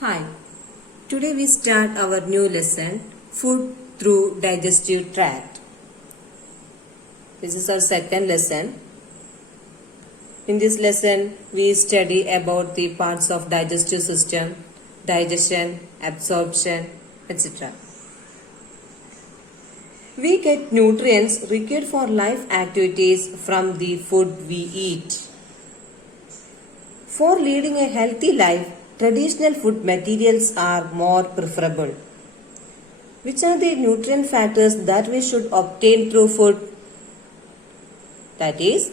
Hi, today we start our new lesson, Food through Digestive Tract. This is our second lesson. In this lesson, we study about the parts of digestive system, digestion, absorption, etc. We get nutrients required for life activities from the food we eat. For leading a healthy life, traditional food materials are more preferable. Which are the nutrient factors that we should obtain through food? That is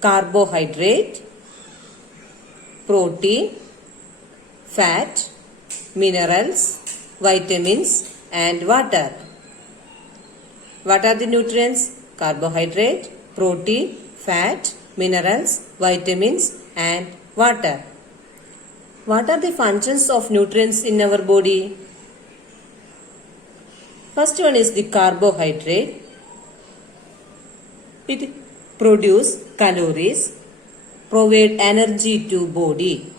carbohydrate, protein, fat, minerals, vitamins and water. What are the nutrients? Carbohydrate, protein, fat, minerals, vitamins and water. What are the functions of nutrients in our body? First one is the carbohydrate. It produces calories, provide energy to body.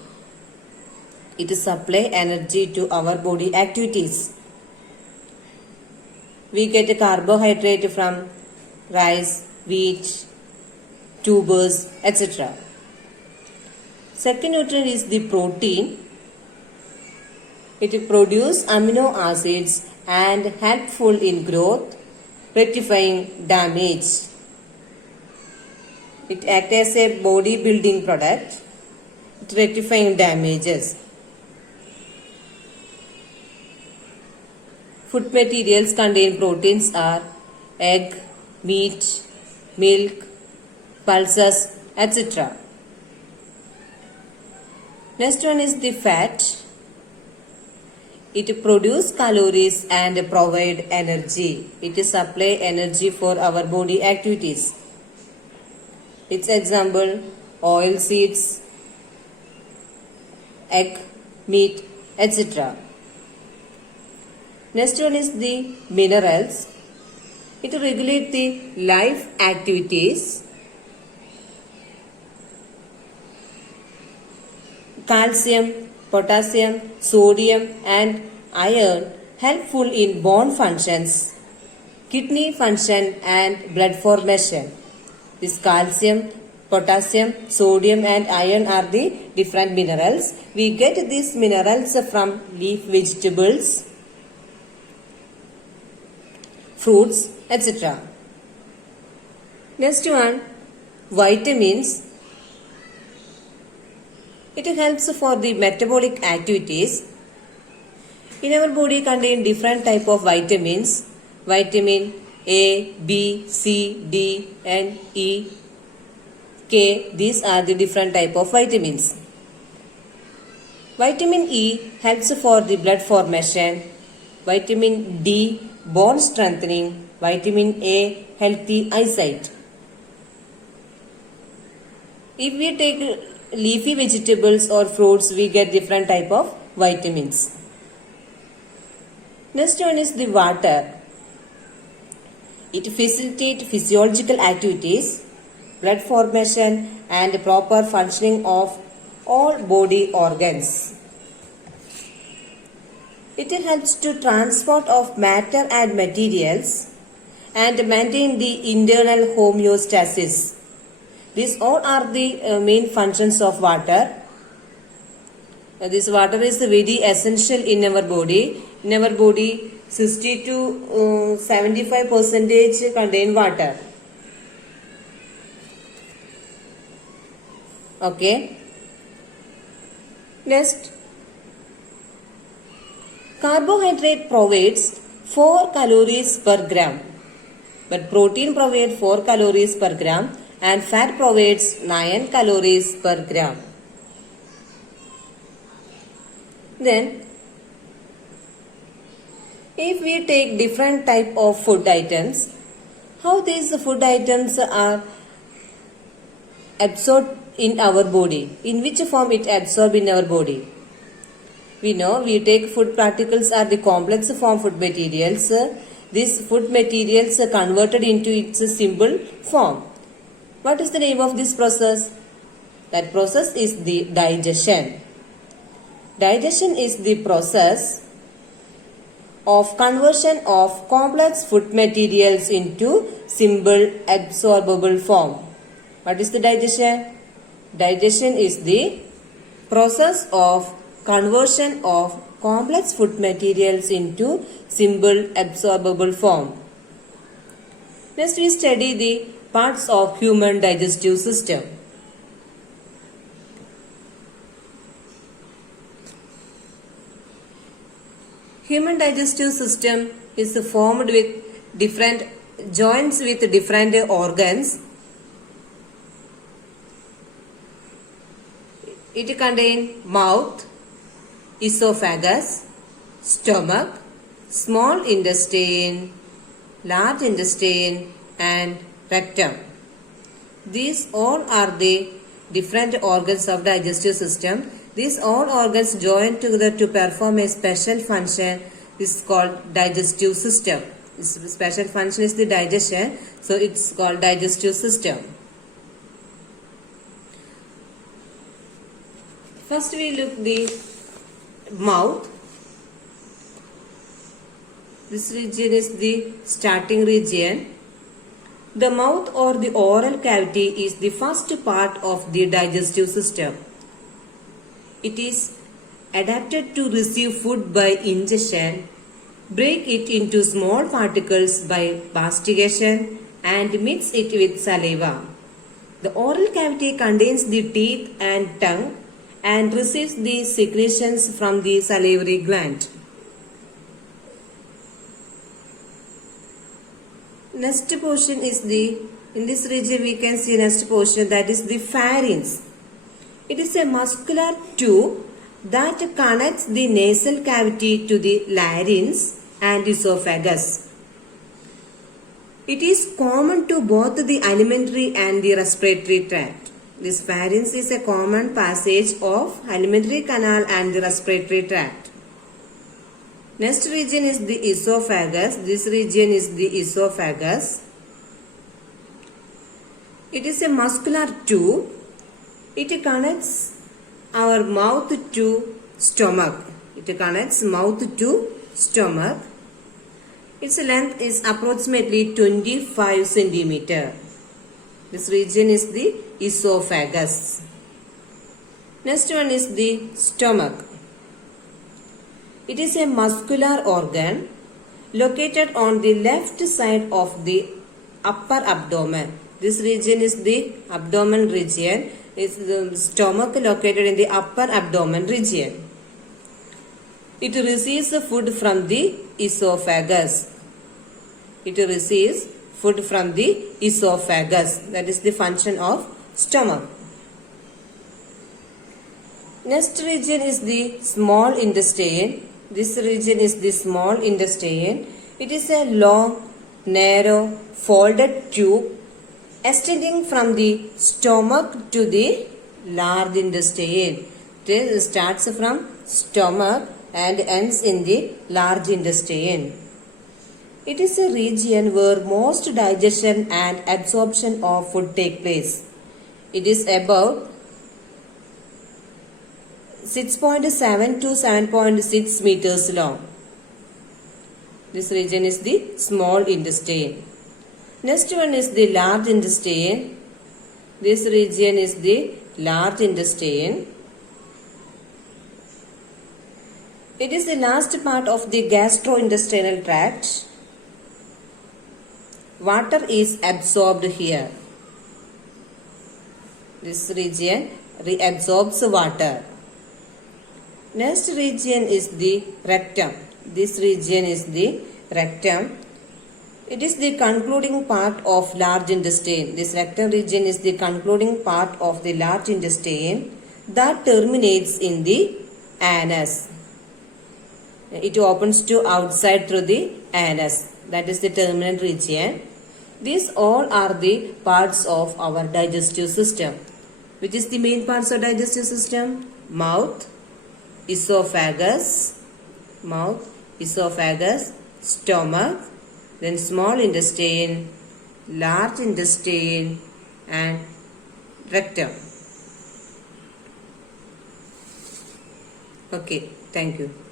It supply energy to our body activities. We get a carbohydrate from rice, wheat, tubers, etc. Second nutrient is the protein. It produces amino acids and helpful in growth, rectifying damage. It acts as a body building product, rectifying damages. Food materials contain proteins are egg, meat, milk, pulses, etc. Next one is the fat. It produces calories and provide energy. It supply energy for our body activities. Its example, oil seeds, egg, meat, etc. Next one is the minerals. It regulates the life activities. Calcium, potassium, sodium and iron helpful in bone functions, kidney function and blood formation. This calcium, potassium, sodium and iron are the different minerals. We get these minerals from leaf vegetables, fruits, etc. Next one, vitamins. It helps for the metabolic activities. In our body contain different type of vitamins. Vitamin A, B, C, D and E, K. These are the different type of vitamins. Vitamin E helps for the blood formation. Vitamin D, bone strengthening. Vitamin A, healthy eyesight. If we take leafy vegetables or fruits, we get different type of vitamins. Next one is the water. It facilitates physiological activities, blood formation and proper functioning of all body organs. It helps to transport of matter and materials and maintain the internal homeostasis. These all are the main functions of water. This water is very essential in our body. In our body, 60 to 75% contain water. Okay. Next, carbohydrate provides 4 calories per gram, but protein provides 4 calories per gram and fat provides 9 calories per gram. Then, if we take different type of food items, how these food items are absorbed in our body, in which form it absorbed in our body. We know we take food particles are the complex form food materials. These food materials are converted into its simple form. What is the name of this process? That process is the digestion. Digestion is the process of conversion of complex food materials into simple absorbable form. What is the digestion? Digestion is the process of conversion of complex food materials into simple absorbable form. Next we study the parts of human digestive system. Human digestive system is formed with different joints with different organs. It contains mouth, esophagus, stomach, small intestine, large intestine and rectum. These all are the different organs of digestive system. These all organs join together to perform a special function. This is called digestive system. This special function is the digestion, so it's called digestive system. First we look the mouth. This region is the starting region. The mouth or the oral cavity is the first part of the digestive system. It is adapted to receive food by ingestion, break it into small particles by mastication, and mix it with saliva. The oral cavity contains the teeth and tongue and receives the secretions from the salivary gland. Next portion is in this region we can see next portion, that is the pharynx. It is a muscular tube that connects the nasal cavity to the larynx and esophagus. It is common to both the alimentary and the respiratory tract. This pharynx is a common passage of alimentary canal and the respiratory tract. Next region is the esophagus. This region is the esophagus. It is a muscular tube. It connects our mouth to stomach. It connects mouth to stomach. Its length is approximately 25 centimeter. This region is the esophagus. Next one is the stomach. It is a muscular organ located on the left side of the upper abdomen. This region is the abdomen region. It's the stomach located in the upper abdomen region. It receives food from the esophagus. It receives food from the esophagus. That is the function of stomach. Next region is the small intestine. This region is the small intestine. It is a long, narrow, folded tube extending from the stomach to the large intestine. It starts from stomach and ends in the large intestine. It is a region where most digestion and absorption of food take place. It is about 6.7 to 7.6 meters long. This region is the small intestine. Next one is the large intestine. This region is the large intestine. It is the last part of the gastrointestinal tract. Water is absorbed here. This region reabsorbs water. Next region is the rectum. This region is the rectum. It is the concluding part of large intestine. This rectum region is the concluding part of the large intestine that terminates in the anus. It opens to outside through the anus. That is the terminal region. These all are the parts of our digestive system. Which is the main parts of digestive system? Mouth, esophagus, stomach, then small intestine, large intestine and rectum. Okay, thank you.